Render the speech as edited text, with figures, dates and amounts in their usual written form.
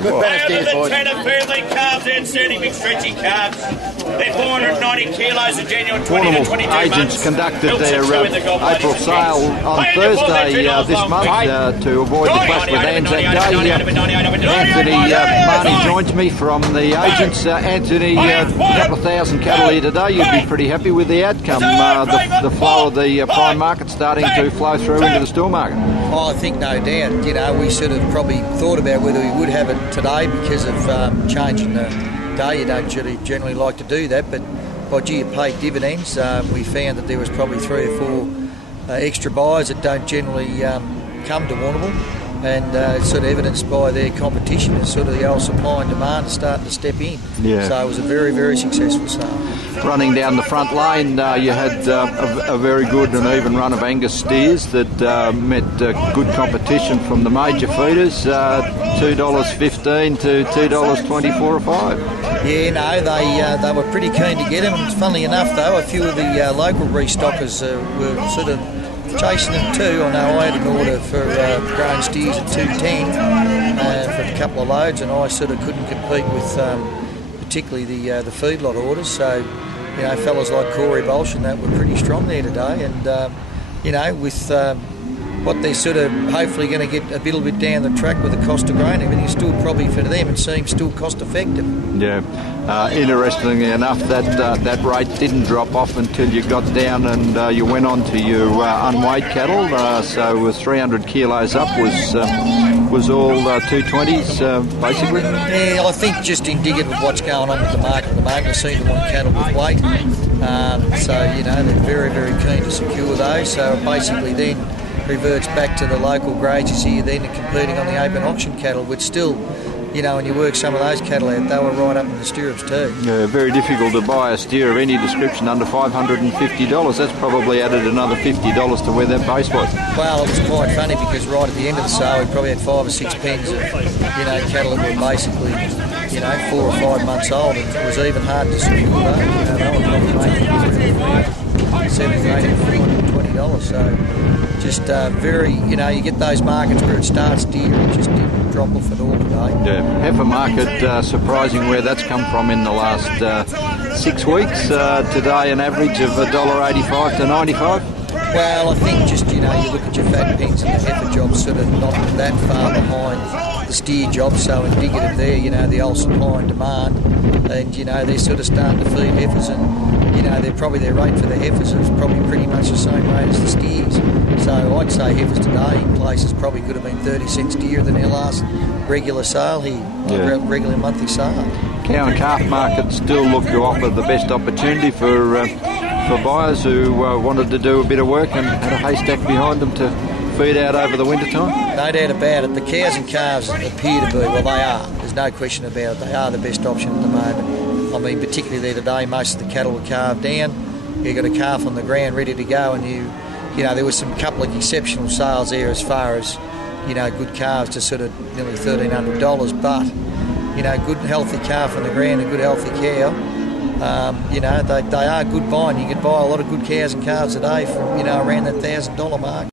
Good Over the Tanner family calves, outstanding big stretchy calves. They're 490 kilos of genuine 20 to 22 agents months. conducted their April sale on Thursday this month to avoid the clash with ANZAC Day. Anthony Marnie joins me from the agents. Anthony, a couple of thousand cattle here today. You'd be pretty happy with the outcome. The flow of the prime market starting to flow through into the store market. Oh, I think no doubt. You know, we sort of probably thought about whether we would have it today because of changing the day. You don't generally like to do that, but by gee, it paid dividends. We found that there was probably 3 or 4 extra buyers that don't generally come to Warrnambool, and it's sort of evidenced by their competition and sort of the old supply and demand is starting to step in. Yeah. So it was a very, very successful sale. Running down the front lane, you had a very good and even run of Angus steers that met good competition from the major feeders, $2.15 to $2.24 a 5. Yeah, no, they were pretty keen to get them. And funnily enough, though, a few of the local restockers were sort of chasing them too. I know I had an order for grown steers at $2.10 for a couple of loads, and I sort of couldn't compete with particularly the feedlot orders. So, you know, fellas like Corey Bolsh and that were pretty strong there today, and you know, with what they're sort of hopefully going to get a little bit down the track with the cost of grain, everything still probably for them it seems still cost effective. Yeah, interestingly enough, that rate didn't drop off until you got down and you went on to your unweighed cattle. So 300 kilos up was all 220s basically. Yeah, I think just indicative of what's going on with the market at the moment. We seem to want cattle with weight, so you know they're very, very keen to secure those. So basically then reverts back to the local grades here then and competing on the open auction cattle, which still, you know, when you work some of those cattle out, they were right up in the stirrups too. Yeah, very difficult to buy a steer of any description under $550. That's probably added another $50 to where that base was. Well, it was quite funny because right at the end of the sale we probably had 5 or 6 pens of, you know, cattle that were basically, you know, 4 or 5 months old, and it was even hard to secure those. You know, they were probably making $700, $800, $420. So just very, you know, you get those markets where it starts dear and just didn't drop off at all today. Yeah, heifer market surprising where that's come from in the last 6 weeks. Today an average of $1.85 to $95. Well, I think just, you know, you look at your fat pens and the heifer jobs sort of not that far behind the steer job, so indicative there, you know, the old supply and demand, and, you know, they're sort of starting to feed heifers, and, you know, their rate for the heifers is probably pretty much the same rate as the steers. So I'd say heifers today in places probably could have been 30 cents dearer than our last regular sale here, regular monthly sale. Cow and calf market still look to offer the best opportunity for buyers who wanted to do a bit of work and had a haystack behind them to feed out over the winter time. No doubt about it. The cows and calves appear to be, well, they are. There's no question about it. They are the best option at the moment. I mean, particularly there today, most of the cattle were calved down. You've got a calf on the ground ready to go, and you know, there was some couple of exceptional sales there as far as, you know, good calves to sort of nearly $1,300, but, you know, good healthy calf on the ground and good healthy cow, you know, they are good buying. You can buy a lot of good cows and calves today from, you know, around that $1,000 mark.